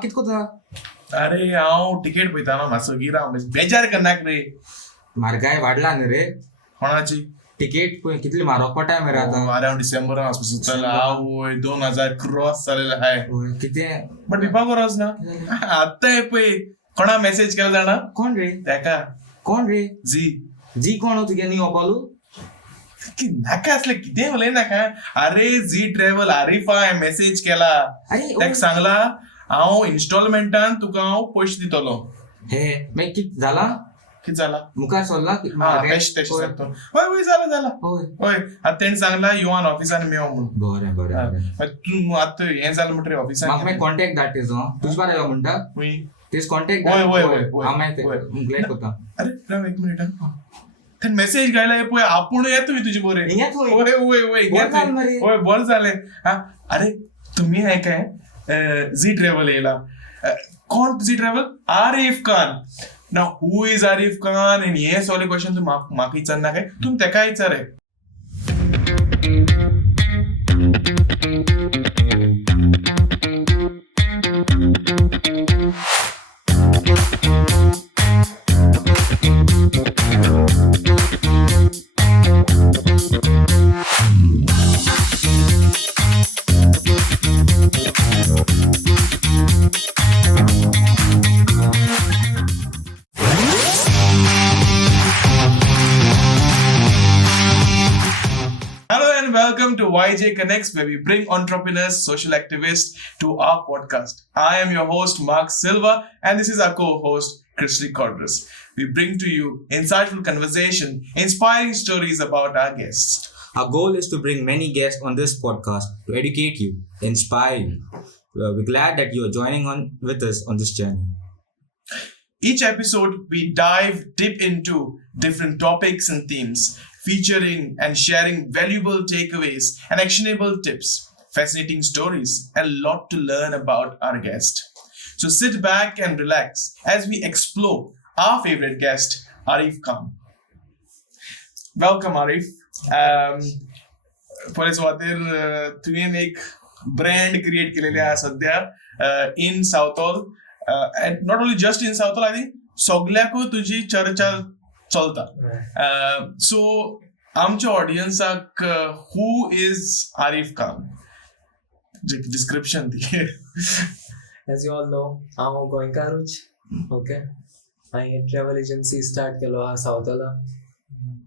म्हाका कितें कोता अरे हांव टिकेट पळयता ना मातसो गिरा बेजार करनाक रे. म्हारगाय वाडला न्ही रे कोणाची टिकेट पळय कितली म्हारग पडटा मरे आतां अरे हांव डिसेंबरान वचपाचो चला आवय 2000 क्रॉस जालेले हाय कितें बट भिवपाक गरज ना आतां हे पळय कोणा मेसेज केला जाणा कोण रे तेका कोण रे जी कोण तुगे न्ही ओपालू नाका असले कितें उलयनाका अरे झी ट्रॅव्हल आरिफा हांवें मेसेज केला तेका सांगला हांव इन्स्टॉलमेंटान तुका हांव पयशे दितलो हे मागीर कितें जाला कितें जाला मुखार सरला तेशें सांगतो हय जाला हय आतां तेणें सांगला यू ऑन ऑफिसान मेळ म्हणून बरें तूं आतां हें जालें म्हणटरी ऑफिसान म्हाका मागीर कॉन्टॅक्ट धाड तेजो तुजे बारा यो म्हणटा तेज कॉन्टॅक्ट हय हांव मागीर ग्लॅड कोता अरे राव एक मिनिट तेन मेसेज घायला पळय आपूण येतो तुजे बरें हय बरें जालें अरे तुम्ही आहे काय झी ट्रॅव्हल येयला कोण झी ट्रॅव्हल आरिफ खान ना who is Arif Khan and हे सगळे क्वेश्चन तूं म्हाका विचारना काय तुम तेका विचार Welcome to YJ Connects, where we bring entrepreneurs, social activists to our podcast. I am your host, Mark Silva, and this is our co-host, Christy Cordras. We bring to you insightful conversation, inspiring stories about our guests. Our goal is to bring many guests on this podcast to educate you, inspire you. We're glad that you're joining on with us on this journey. Each episode, we dive deep into different topics and themes, featuring and sharing valuable takeaways and actionable tips, fascinating stories, and a lot to learn about our guest. So sit back and relax as we explore our favorite guest, Arif Khan. Welcome, Arif. For this water, तुवें एक brand create केलेली आहे सध्या in Southall, and not only just in Southall, I think सगळ्याक तुझी चर्चा चलता. So आमच्या ऑडियन्साक who is Arif Khan description दी. As you all know, I'm गोंयकारूच. Okay, हांवें ट्रॅव्हल एजन्सी स्टार्ट केलो आहा सावथाला,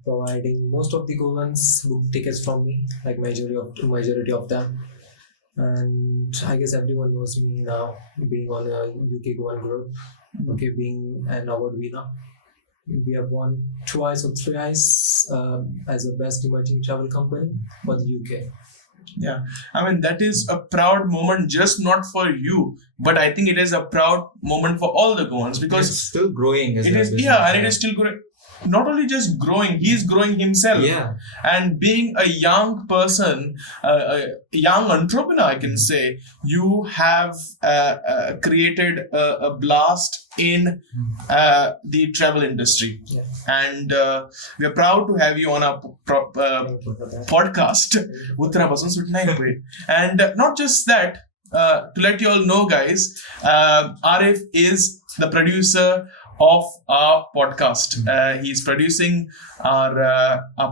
providing most of the Goans book tickets from me, like majority of them. And I guess everyone knows me now, being on a UK Goan group. Okay, being an award winner. We have won twice or thrice as a best emerging travel company for the UK. Yeah, I mean that is a proud moment, just not for you, but I think it is a proud moment for all the Goans because it's still growing. It is, and it is still growing. Not only just growing, he is growing himself. Yeah. And being a young person, a young entrepreneur, I can say, you have created a blast in the travel industry. Yeah. And we are proud to have you on our podcast. Uttarapasun sutna hai. And not just that, to let you all know, guys, Arif is the producer of our podcast. He's producing our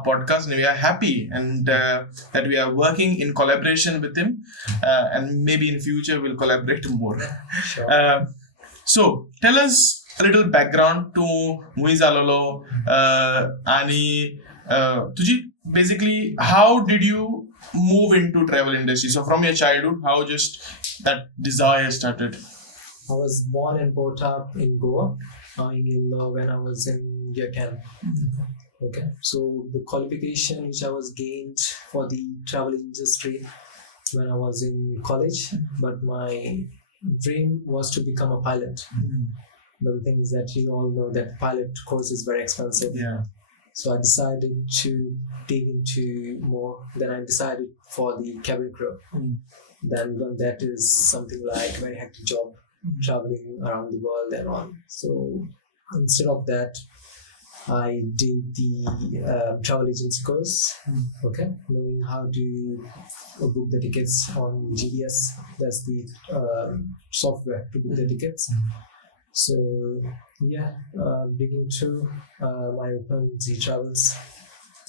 podcast, and we are happy and that we are working in collaboration with him, and maybe in future we'll collaborate more. Sure. So tell us a little background to Muiz Alolo, Ani Tuji. Basically, how did you move into travel industry? So from your childhood, how just that desire started? I was born and brought up in Goa, when I was in year 10. Okay, so the qualification which I was gained for the travel industry when I was in college, but my dream was to become a pilot. But the thing is that you all know that pilot course is very expensive. Yeah. So I decided to dig into more. Then I decided for the cabin crew. Then that is something like very hectic job, traveling around the world and on. So instead of that, I did the travel agency course. Okay, knowing how to book the tickets on GDS. That's the software to book the tickets. So yeah, digging through, I opened Zee Travels,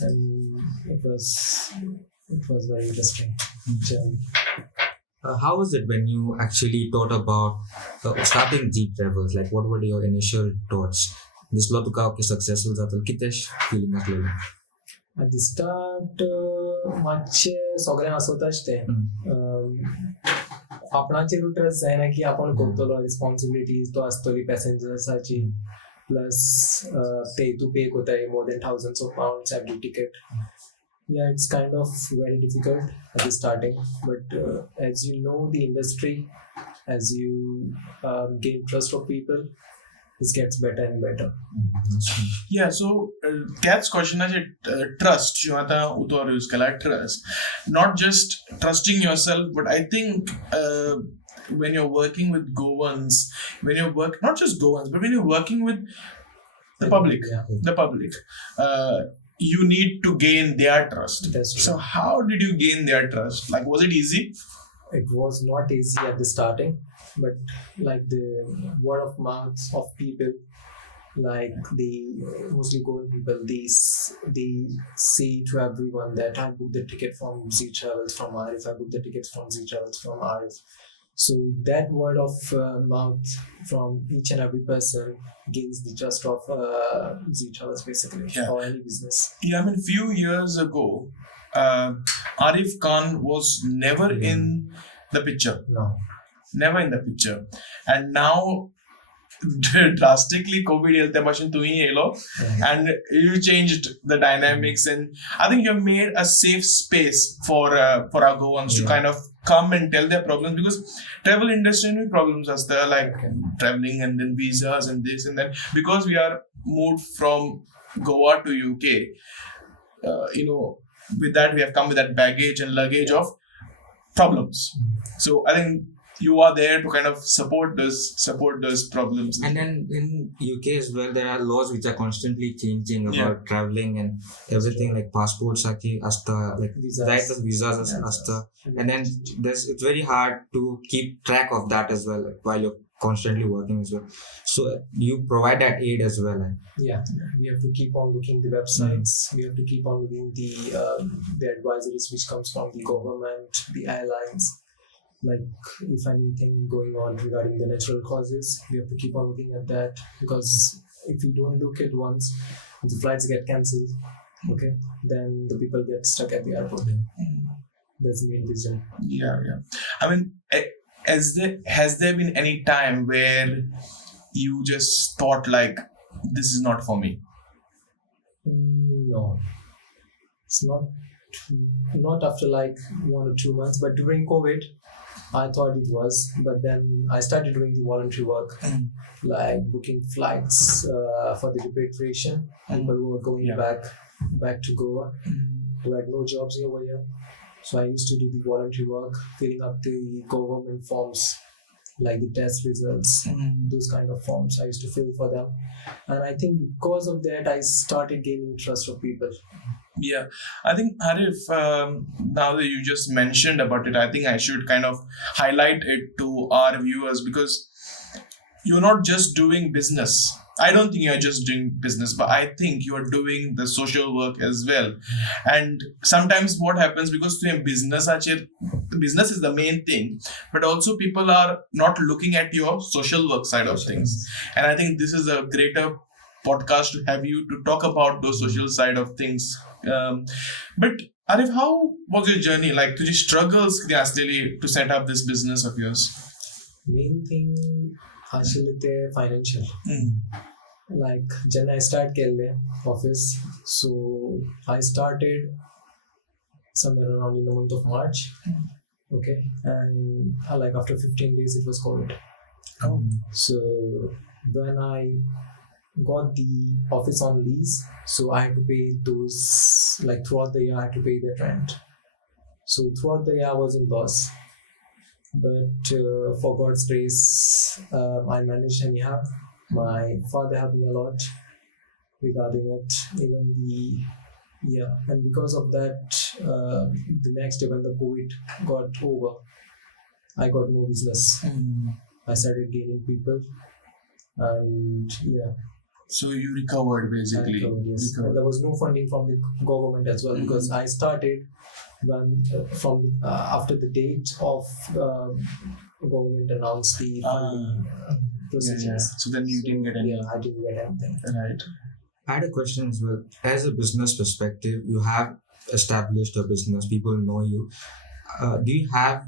and it was very interesting journey. How was it when you actually thought about starting Zee Travels? Like, what were your initial thoughts? दिसलो तुका okay successful जातलो कितें feeling आसलेलें? At the start, मातशें सगळ्यांक आसोताच तें आपणाचेर trust जायना की आपण करतलो रिस्पॉन्सिबिलिटीज तो आसतली पॅसेंजर्साची प्लस पे टू पे कोताय more than thousands of pounds every ticket. Yeah, it's kind of very difficult at the starting, but as you know the industry, as you gain trust of people, this gets better and better. Yeah, so Kat's question is trust. You have to use trust, not just trusting yourself, but I think when you're working with Goans, when you work not just Goans, but when you're working with the public, you need to gain their trust. That's true. So how did you gain their trust? Like, was it easy? It was not easy at the starting, but like the word of mouth of people, like the mostly Goan people, they say to everyone that I booked the ticket from Zee Travels from Arif, I booked the tickets from Zee Travels from Arif. So that word of mouth from each and every person gains the trust of Zee Travels basically, or any business. Yeah, I mean, few years ago, Arif Khan was never in the picture. No. Never in the picture. And now, drastically, COVID health machine to and you changed the dynamics, and I think you have made a safe space for our Goans to kind of come and tell their problems, because travel industry has problems as there, like traveling and then visas and this and that, because we are moved from Goa to UK. With that we have come with that baggage and luggage of problems. So I think you are there to kind of support those problems. And then in UK as well, there are laws which are constantly changing about traveling and everything, like passports asta, like visas asta, and then it's very hard to keep track of that as well, like, while you're constantly working as well. So you provide that aid as well. Yeah, we have to keep on looking the websites. We have to keep on looking the advisories which comes from the government, the airlines. Like if anything going on regarding the natural causes, we have to keep on looking at that, because if we don't look at once, the flights get cancelled, okay, then the people get stuck at the airport. That's the main reason. Yeah. I mean, has there been any time where you just thought like, this is not for me? No, it's not after like 1 or 2 months, but during COVID I thought it was, but then I started doing the voluntary work, like booking flights for the repatriation, people who were going back to Goa, who had no jobs over here. So I used to do the voluntary work, filling up the government forms, like the test results, those kind of forms I used to fill for them. And I think because of that, I started gaining trust of people. Yeah, I think Arif, now that you just mentioned about it, I think I should kind of highlight it to our viewers, because you're not just doing business. I don't think you're just doing business, but I think you're doing the social work as well. And sometimes what happens, because business is the main thing, but also people are not looking at your social work side of things. And I think this is a greater podcast to have you to talk about those social side of things. But Arif, how was your journey? Like, did you struggles to set up this business of yours? Main thing financial. Like when I start office, so I started somewhere around in the month of March. Okay, and like after 15 days it was COVID. So when I got the office on lease, so I had to pay those, like throughout the year I had to pay that rent. So throughout the year I was in loss, but for God's grace I managed anyhow. My father helped me a lot, regarding it. Even and because of that, the next day when the COVID got over, I got more business. I started gaining people, and So you recovered basically. yes. And there was no funding from the government as well, because I started when after the date of government announced the funding procedures. So then you didn't get any. I didn't get anything. Right. I had a question as well. As a business perspective, you have established a business, people know you. Do you have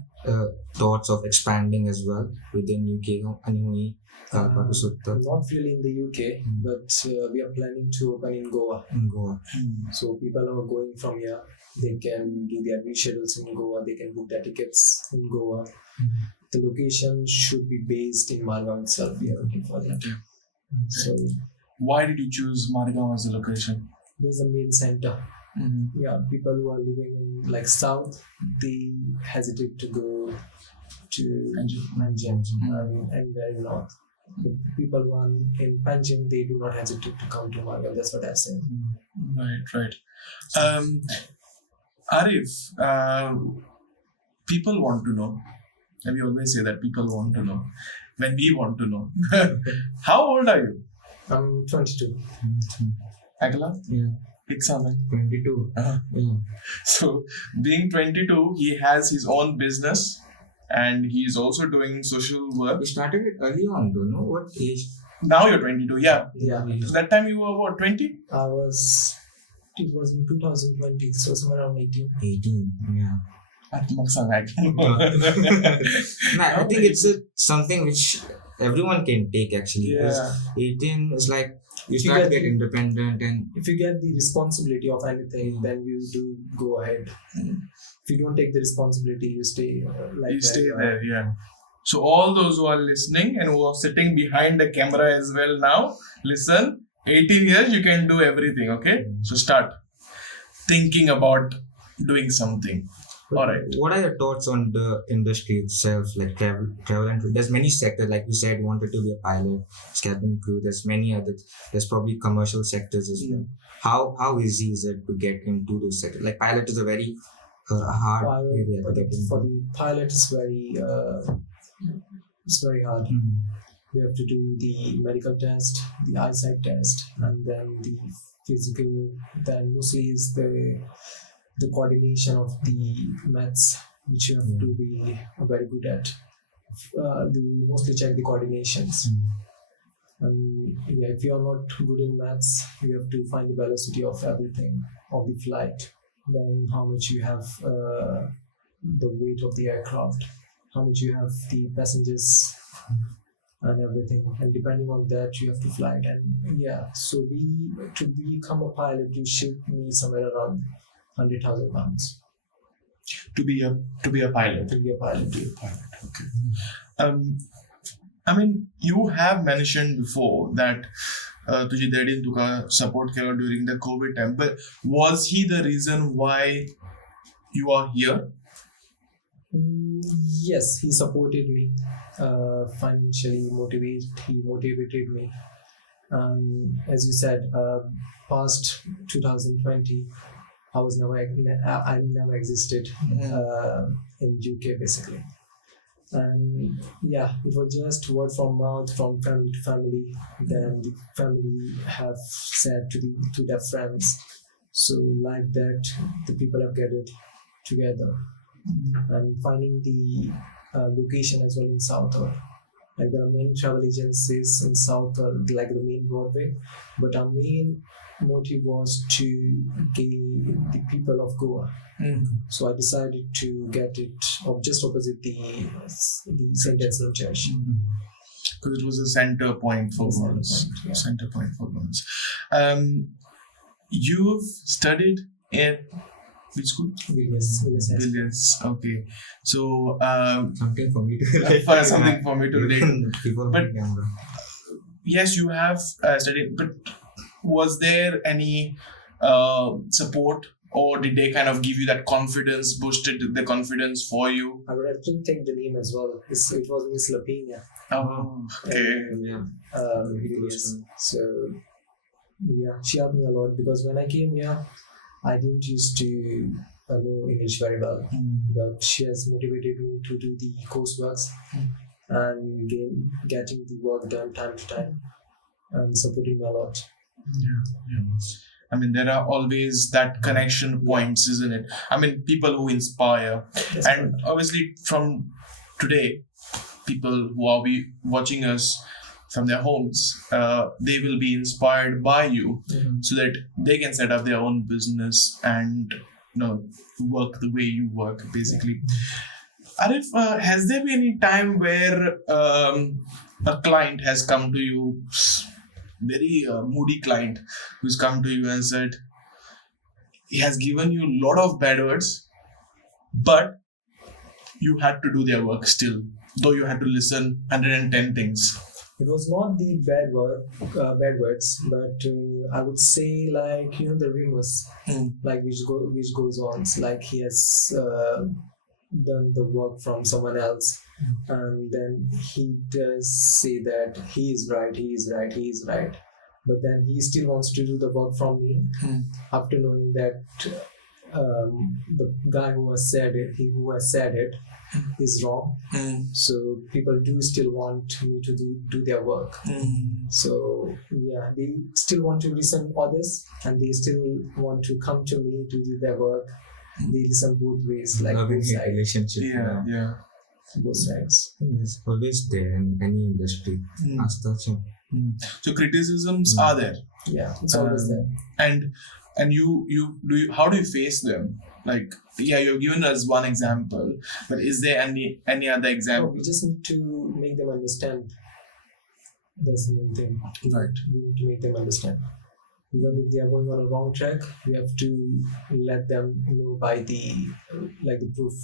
thoughts of expanding as well within UK? Not really in the UK, but we are planning to open in Goa. In Goa. So people are going from here. They can do their reschedules in Goa. They can book their tickets in Goa. The location should be based in Margam itself. We are looking for that. So why did you choose Margam as a location? there's a main center. People who are living in like south, they hesitate to go to Panjim and very north. The people who are in Panjim, they do not hesitate to come to Margam. That's what I'm saying. Right. Arif, people want to know, and we always say that people want to know. When we want to know, how old are you? I'm 22. Agla? Yeah. It's 22. Yeah. So, being 22, he has his own business and he's also doing social work. We started it early on, don't know what age. Now you're 22, yeah. Yeah. So that time you were what, 20? It was in 2020, so somewhere around 18. 18, yeah. I I think it's something which everyone can take actually. Because 18 is like you start to get independent, and if you get the responsibility of anything, then you do go ahead. If you don't take the responsibility, you stay there. So all those who are listening and who are sitting behind the camera as well now, listen, 18 years you can do everything, okay? So start thinking about doing something. All right. What are your thoughts on the industry itself, like travel and there's many sectors, like you said, you wanted to be a pilot, cabin crew. There's many others. There's probably commercial sectors as well. How easy is it to get into those sectors? Like pilot is a very hard area to get into. For the pilot, it's very hard. We have to do the medical test, the eyesight test, and then the physical. Then mostly is the coordination of the maths, which you have to be very good at. We mostly check the coordinations. And if you are not good in maths, you have to find the velocity of everything, of the flight, then how much you have the weight of the aircraft, how much you have the passengers and everything. And depending on that, you have to fly it. And so to become a pilot, you should need somewhere around £100,000 to be a pilot. To be a pilot. Okay. I mean, you have mentioned before that तुझे daddy ने तुका support किया during the COVID time, but was he the reason why you are here? Yes, he supported me financially. He motivated me. As you said, past 2020. I never existed in UK basically, and it was just word from mouth, from family to family. Then the family have said to their friends, so like that the people have gathered together and finding the location as well in Southall. Like there are many travel agencies in Southall, like the main Broadway, but our main motive was to gain the people of Goa. So I decided to get it just opposite the St. Anselm Church. Because it was a center point for girls. Center point for girls. You've studied in which school? Villiers. Okay. So something for me to relate. Something for me to relate. But yes, you have studied. But was there any support, or did they kind of give you that confidence, boosted the confidence for you? I would actually take the name as well. It was Miss Lapina. Oh, okay. So she helped me a lot because when I came here, I didn't used to know English very well, but she has motivated me to do the courseworks and getting the work done time to time and supporting me a lot. I mean, there are always that connection points, isn't it? I mean, people who inspire. That's And right. obviously, from today, people who are watching us from their homes, they will be inspired by you so that they can set up their own business and work the way you work, basically. Arif, has there been any time where a client has come to you, very moody client who's come to you and said he has given you a lot of bad words, but you had to do their work still, though you had to listen 110 things? It was not the bad words, but I would say the rumors, which goes on, like he has done the work from someone else, and then he does say that he is right, but then he still wants to do the work from me after knowing that the guy who has said it is wrong. So people do still want me to do their work. So yeah, they still want to listen others, and they still want to come to me to do their work. They listen both ways, like Love and both hate sides. relationship. Both sides. It's always there in any industry. As such, So criticisms are there, Yeah, it's always there. and you how do you face them? Like, you've given us one example, but is there any other No, example? we just need to make them understand. That's the main thing. Right. We need to make them understand. Even if they are going on a wrong track, we have to let them know by the proof.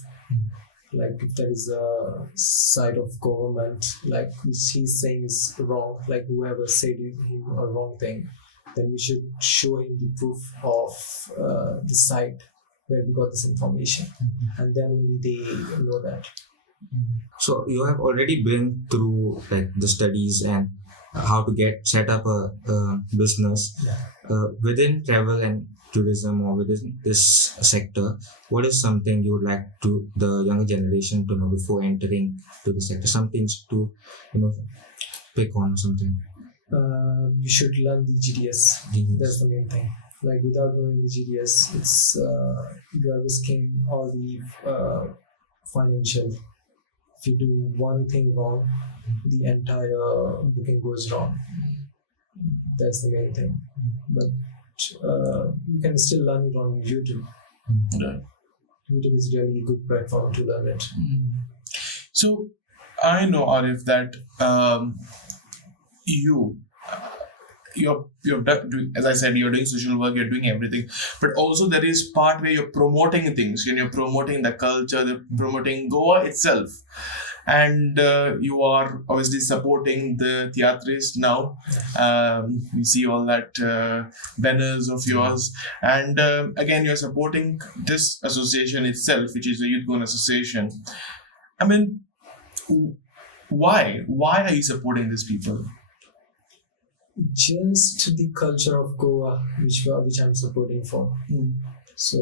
Like if there is a side of government, like which he's saying is wrong, like whoever said him a wrong thing, then we should show him the proof of the site where we got this information, and then only they know that. So you have already been through like the studies and how to get set up a business within travel and tourism or within this sector. What is something you would like to the younger generation to know before entering to the sector? Some things to pick on something. You should learn the GDS. That's the main thing. Like without knowing the GDS, it's you are risking all the financial. If you do one thing wrong, the entire booking goes wrong. That's the main thing. But you can still learn it on YouTube. YouTube is really a good platform to learn it. So I know, Arif, that you're as I said, you're doing social work, you're doing everything, but also there is part where you're promoting things, you're promoting the culture, you're promoting Goa itself, and you are obviously supporting the theatres now. We see all that banners of yours, and again you're supporting this association itself, which is the Youth Goan Association. I mean, why are you supporting these people? Just the culture of Goa, which I'm supporting for. So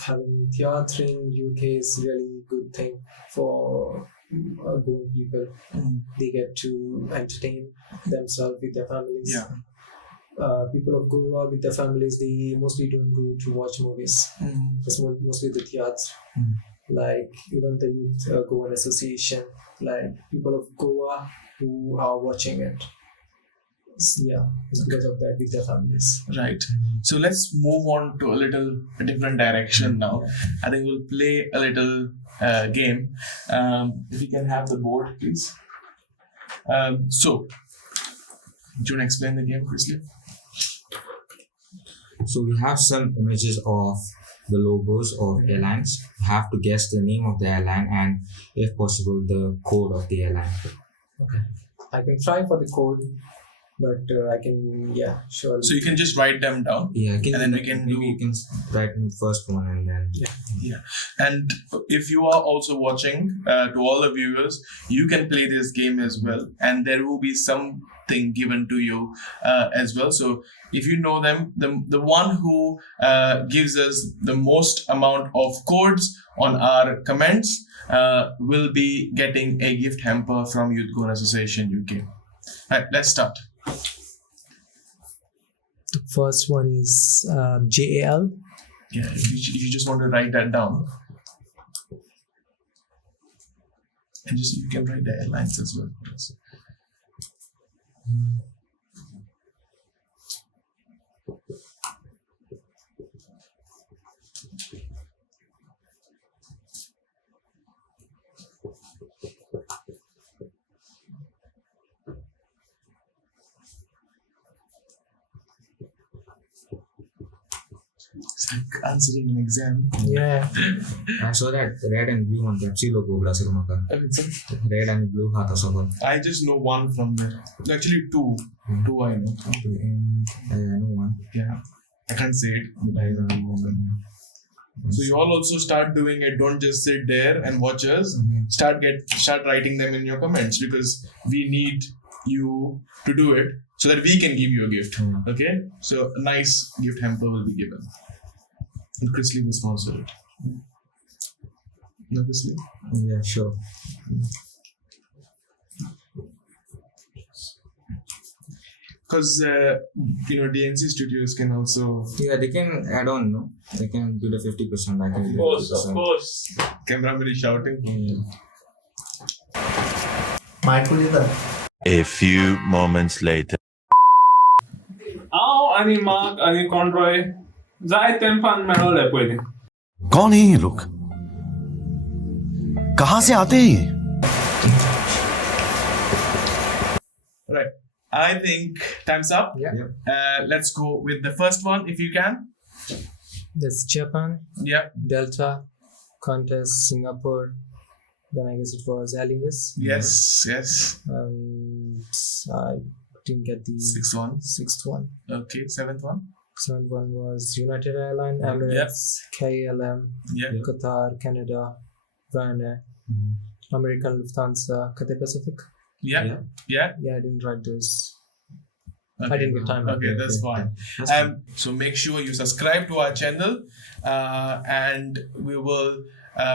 having theatre in UK is really good thing for Goan people. They get to entertain themselves with their families. People of Goa with their families, they mostly don't go to watch movies. It's mostly the theatre. Like even the Youth Goan Association, like people of Goa who are watching it. It's because of that with their families. Right. So let's move on to a different direction now. I think we'll play a little game. If we can have the board, please. So, do you want to explain the game, Chrisley? So we have some images of the logos of airlines. You have to guess the name of the airline and, if possible, the code of the airline. Okay. I can try for the code. but I can, sure. So you can just write them down. Yeah, And then we can maybe you can write the first one and then And if you are also watching, to all the viewers, you can play this game as well, and there will be something given to you as well. So if you know them, the one who gives us the most amount of codes on our comments will be getting a gift hamper from Youth Goan Association UK. Right, let's start. The first one is JAL. Yeah, if you just want to write that down, and just you can write the airlines as well. It's like answering an exam. Yeah. I saw that red and blue one Pepsi logo Brazil maka. Red and blue hat also. I just know one from there. Actually, two. Two I know. I know one. Yeah. I can't say it, but I know them. So you all also start doing it. Don't just sit there and watch us. Start writing them in your comments, because we need you to do it so that we can give you a gift. Okay? So a nice gift hamper will be given. And Chris Lee will sponsor it. No, Chris Lee? Yeah, sure. Because DNC studios can also. Yeah, they can add on, no? They can do the 50%. I can do the 50%. Of course. Cameraman is shouting. A few moments later. आणि mark आणि कॉन्ट्रॉय जाय तेंपान मेळवले पयलीं. कौन है ये लोग? कहां से आते हैं ये? Right. I think time's up. Yeah. Let's go with the first one if you can. That's Japan, Yeah. Delta, Qantas, Singapore. Then I guess it was Aer Lingus. Yes. And I didn't get the sixth one. Okay. Seventh one. Seventh one was United Airlines, Emirates, KLM, Yeah. Qatar, Canada, Ryanair, American Lufthansa, Cathay Pacific. Yeah. Yeah, I didn't write those. Okay. I didn't get time. Okay, that's fine. So make sure you subscribe to our channel, and we will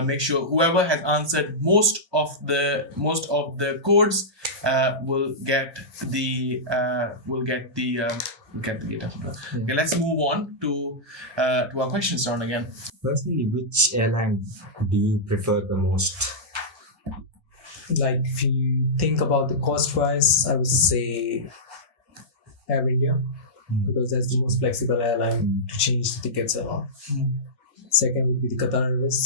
make sure whoever has answered most of the codes will get the data. Okay, let's move on to our questions round again. Personally, which airline do you prefer the most? Like, if you think about the cost wise, I would say Air India, because that's the most flexible airline to change the tickets around. Second would be the Qatar Airways.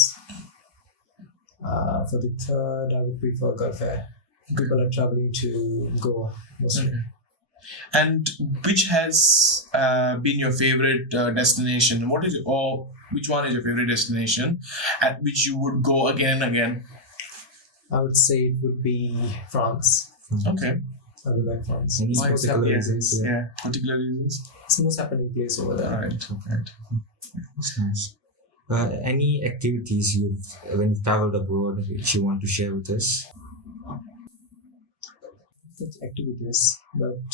For the third, I would prefer Gulf Air. People are traveling to Goa mostly. And which has been your favorite destination? Which one is your favorite destination at which you would go again and again? I would say it would be France. Okay. I would like France. Any Why is that? particular reasons? Yeah. Particular reasons? It's the most happening place over there. Right. That's nice. Any activities when you traveled abroad which you want to share with us? Such activities, but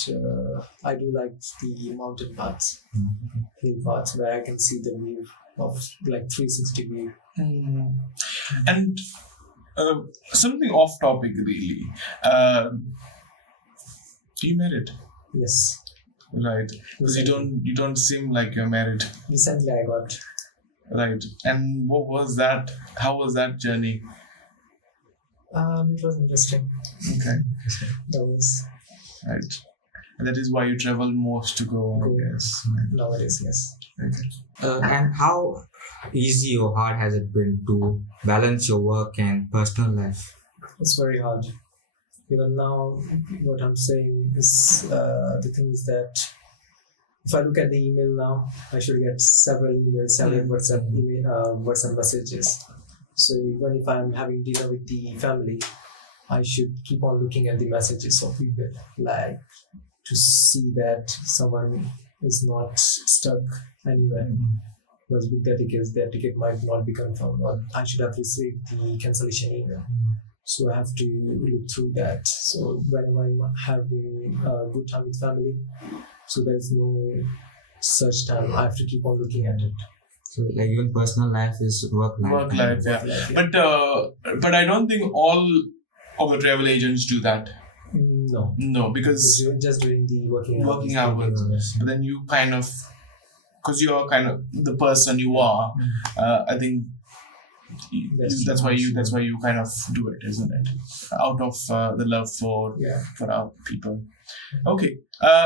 I do like the mountain paths, hill paths, where I can see the view of like 360 view. And something off topic, really. You married, Yes. right? Because you don't seem like you're married, Recently I got. right? And what was that? How was that journey? It was interesting. Okay, That was right. And that is why you travel most to go, I guess. nowadays, yes. Okay. And how easy or hard has it been to balance your work and personal life? It's very hard. Even now, what I'm saying is the thing is that if I look at the email now, I should get several emails, several WhatsApp messages. So even if I'm having dinner with the family, I should keep on looking at the messages of people. Like to see that someone is not stuck anywhere. Was booked their ticket might not be confirmed, or I should have received the cancellation email. So I have to look through that. So whenever I'm having a good time with family, so there's no such time. I have to keep on looking at it. So like even personal life is work life. Work life, yeah. Work life, But I don't think all of the travel agents do that. No, No, because you're just doing the working hours. But then you kind of, because you're kind of the person you are, I think that's why you kind of do it, isn't it? Out of the love for our people. Okay,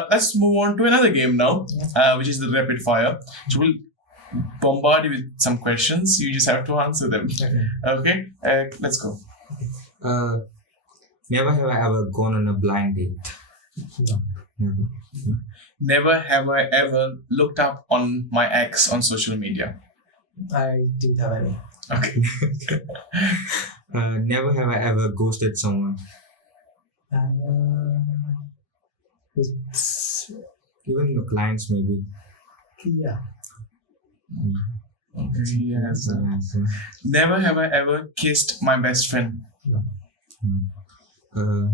let's move on to another game now, which is the rapid fire. So we'll bombard you with some questions. You just have to answer them. Okay, let's go. Never have I ever gone on a blind date. No. Never. Never have I ever looked up on my ex on social media. I didn't have any. Okay. Never have I ever ghosted someone. It's Even your clients maybe. yeah. Okay, yes. Yes. Never have I ever kissed my best friend.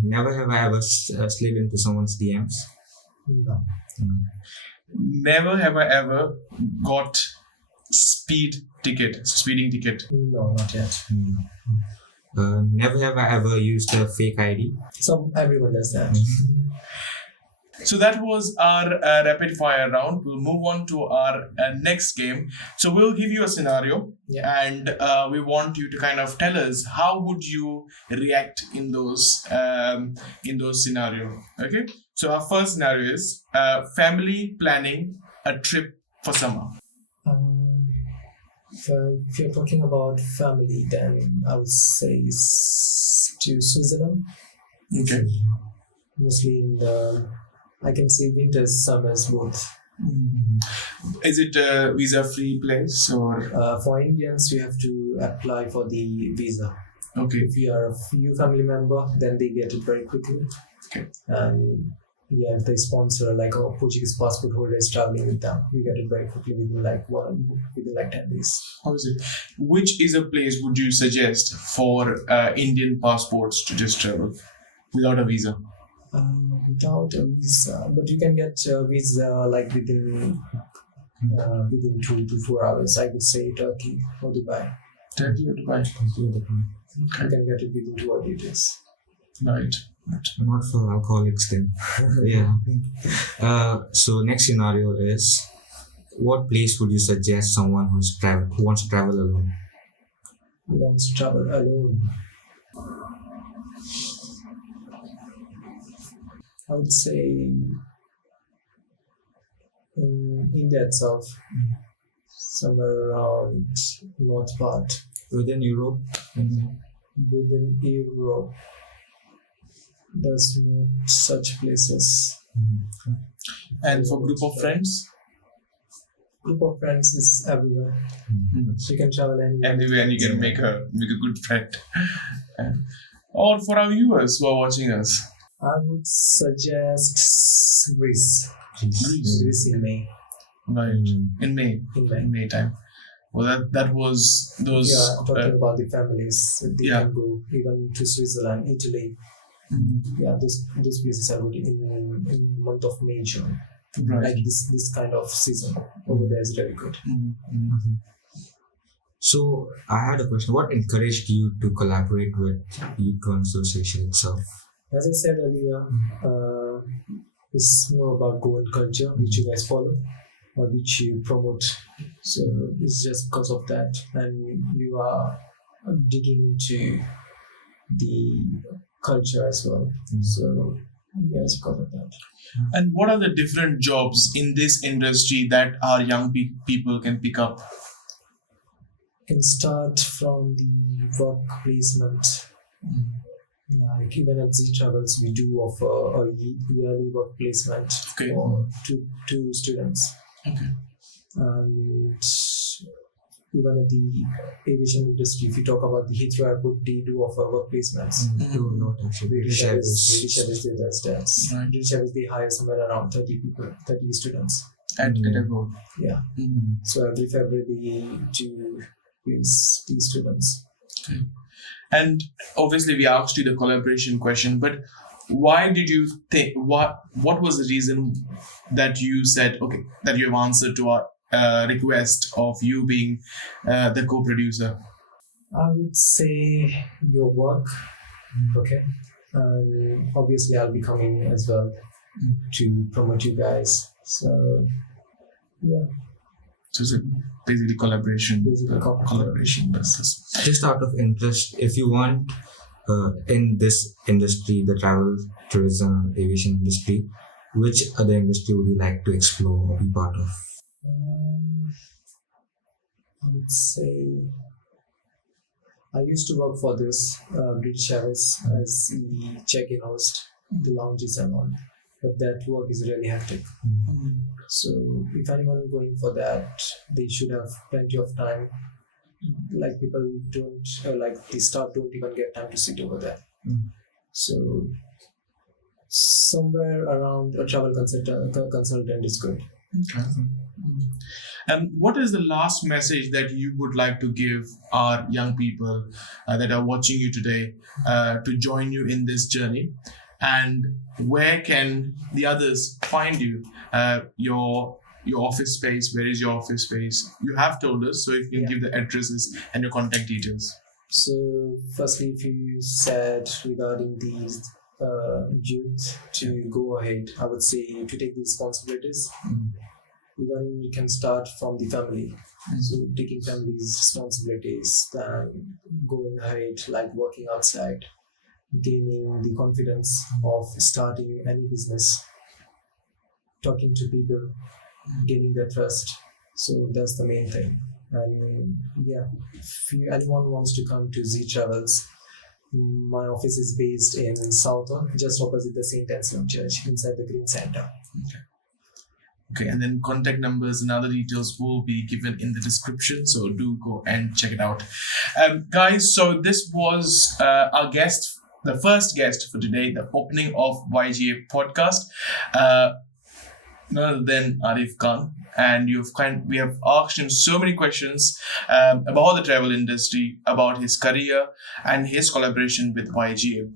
Never have I ever slid into someone's DMs. No. Never have I ever got speeding ticket. No, not yet. Never have I ever used a fake ID. So everyone does that. So that was our rapid fire round. We'll move on to our next game. So we'll give you a scenario, and we want you to kind of tell us how would you react in those scenario. Okay. So our first scenario is family planning a trip for summer. If you're talking about family, then I would say to Switzerland. Okay. Mostly I can see winters, summers both. Is it a visa-free place or? For Indians, we have to apply for the visa. Okay. If you are a few family member, then they get it very quickly. Okay. And if they sponsor like a Portuguese passport holder is traveling with them, you get it very quickly within like 10 days. How is it? Which is a place would you suggest for Indian passports to just travel without a visa? Without a visa, but you can get a visa like within 2 to 4 hours. I would say Turkey or Dubai. Turkey or Dubai? You can get it within 2 or 3 days. Right. Not for alcoholics then. Yeah. So next scenario is, what place would you suggest someone who wants to travel alone? Who wants to travel alone? I would say in India itself, somewhere around north part. Within Europe? Within Europe, there's no such places. And for group of friends? Group of friends is everywhere. You can travel anywhere. Anywhere, and you can make a good friend. Or for our viewers who are watching us. I would suggest Greece. Greece in May. Right. In May. In May time. Well, that was those. Yeah, talking about the families. They can go even to Switzerland, Italy. Yeah, those places are good in month of May, June. Right. Like this kind of season over there is really good. So I had a question. What encouraged you to collaborate with Youth Goan Association itself? As I said earlier, it's more about Goan culture, which you guys follow, or which you promote. So it's just because of that, and you are digging into the culture as well. So yes, because of that. And what are the different jobs in this industry that our young people can pick up? Can start from the work placement. Like even at Zee Travels, we do offer a yearly work placement for two students. Okay. And even at the aviation industry, if you talk about the Heathrow Airport, they do offer work placements. Do not actually. British British Airways does that. Right. British Airways, they hire somewhere around 30 people, 30 students. At a go. Yeah. So every February they do place these students. And obviously, we asked you the collaboration question, but why did you think? What was the reason that you said okay that you have answered to our request of you being the co-producer? I would say your work, okay, and obviously I'll be coming as well to promote you guys. So yeah, So it's basically collaboration. Basically collaboration basis. Just out of interest, if you want in this industry, the travel, tourism, aviation industry, which other industry would you like to explore or be part of? I would say I used to work for this British Airways as the check-in host, the lounges and all. But that work is really hectic. So if anyone going for that, they should have plenty of time. Like people don't, like the staff don't even get time to sit over there. So somewhere around a travel consultant is good. Okay. And what is the last message that you would like to give our young people that are watching you today to join you in this journey? And where can the others find you? Your office space, where is your office space? You have told us, so if you can give the addresses and your contact details. So firstly, if you said regarding these youth to go ahead, I would say to take the responsibilities. Even you can start from the family. So taking family's responsibilities, then going ahead, like working outside, gaining the confidence of starting any business, talking to people, gaining their trust. So that's the main thing. And yeah, if anyone wants to come to Zee Travels, my office is based in Southall, just opposite the St. Anselm Church, inside the Green Center. Okay, and then contact numbers and other details will be given in the description, so do go and check it out. Guys, so this was our guest, the first guest for today, the opening of YGA podcast, none other than Arif Khan. And we have asked him so many questions about the travel industry, about his career and his collaboration with YGA.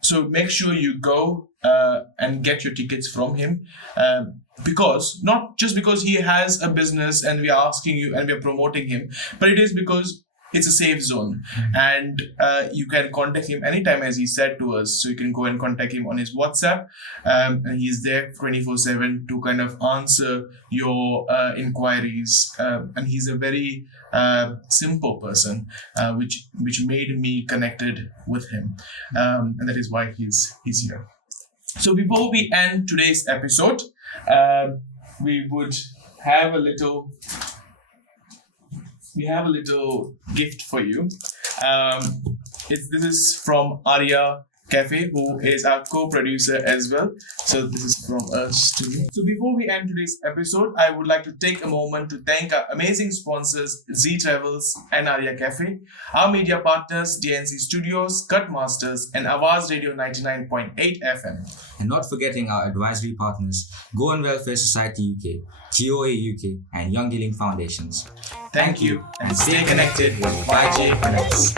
So make sure you go and get your tickets from him, because not just because he has a business and we are asking you and we are promoting him, but it is because it's a safe zone, and you can contact him anytime, as he said to us. So you can go and contact him on his WhatsApp, and he's there 24/7 to kind of answer your inquiries. And he's a very simple person, which made me connected with him, and that is why he's here. So before we end today's episode, we would have a little. We have a little gift for you. This is from Arya Cafe, who is our co-producer as well. So this is from us to you. So before we end today's episode, I would like to take a moment to thank our amazing sponsors, Zee Travels and Arya Cafe, our media partners, DNC Studios, Cut Masters, and Avaz Radio 99.8 FM. And not forgetting our advisory partners, Goan Welfare Society UK, GOA UK, and Young Dealing Foundations. Thank you, and stay connected with YJ Connects.